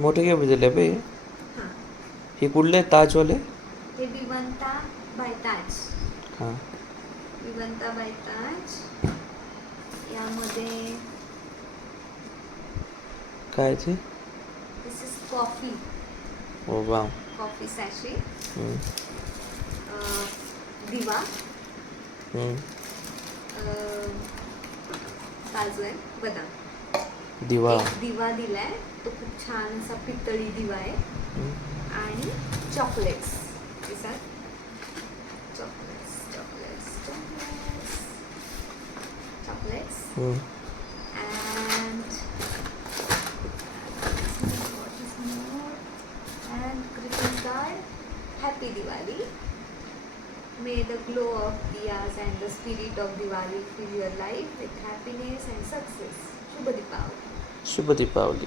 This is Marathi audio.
मोठे घे दिले बे. हां, हे कुठले ताजवाले? हे विवंता बाय ताज. हां. विवंता बाय ताज. यामध्ये काय ते? दिस इज कॉफी. ओ वा. Coffee sachet. हम्म. दिवा. हम्म. काजू आहे, बदाम. दिवा. एक दिवा दिलाय, तो खूप छान असा पितळी दिवा आहे. हम्म. आणि चॉकलेट्स दिसतात. चॉकलेट्स चॉकलेट्स चॉकलेट्स चॉकलेट्स हम्म. and what is more and greeting card. Happy Diwali. May the glow of diyas and the spirit of Diwali fill your life with happiness and success. शुभ दीपावली. शुभ दीपावली.